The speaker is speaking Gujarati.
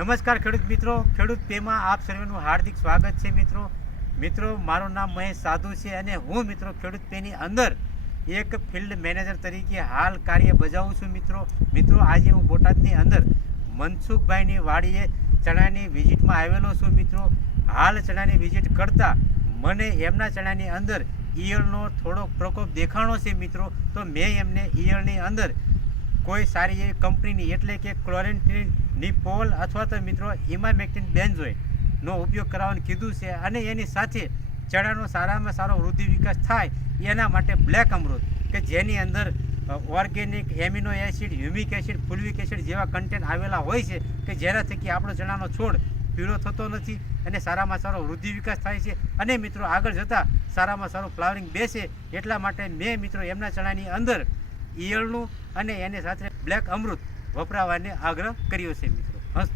નમસ્કાર ખેડૂત મિત્રો, ખેડૂત પેમાં આપ સર્વેનું હાર્દિક સ્વાગત છે મિત્રો મારું નામ મહેશ સાધુ છે અને હું મિત્રો ખેડૂત પેની અંદર એક ફિલ્ડ મેનેજર તરીકે હાલ કાર્ય બજાવું છું મિત્રો આજે હું બોટાદની અંદર મનસુખભાઈની વાડીએ ચણાની વિઝિટમાં આવેલો છું હાલ ચણાની વિઝિટ કરતાં મને એમના ચણાની અંદર ઈયળનો થોડો પ્રકોપ દેખાણો છે તો મેં એમને ઈયળની અંદર કોઈ સારી એવી કંપનીની એટલે કે ક્લોરેન્ટ્રીનિપોલ અથવા તો ઇમામેક્ટિન બેન્ઝોઇટનો ઉપયોગ કરવાનું કીધું છે અને એની સાથે ચણાનો સારામાં સારો વૃદ્ધિ વિકાસ થાય એના માટે બ્લેક અમૃત કે જેની અંદર organic amino acid, humic acid, fulvic acid જેવા કન્ટેન્ટ આવેલા હોય છે કે જેના થકી આપણો ચણાનો છોડ પીળો થતો નથી અને સારામાં સારો વૃદ્ધિ વિકાસ થાય છે અને આગળ જતાં સારામાં સારું ફ્લાવરિંગ બેસે એટલા માટે મેં એમના ચણાની અંદર ઈયળનું અને એની સાથે બ્લેક અમૃત વપરાવવાને આગ્રહ કર્યો છે હસ્ત